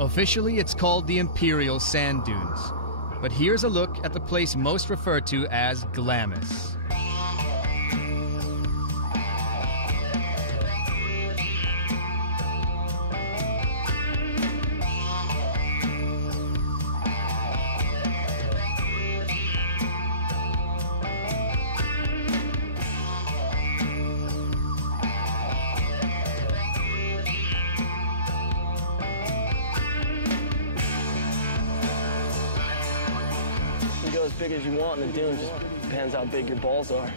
Officially, it's called the Imperial Sand Dunes. But here's a look at the place most referred to as Glamis. You go as big as you want in the dunes, just depends how big your balls are.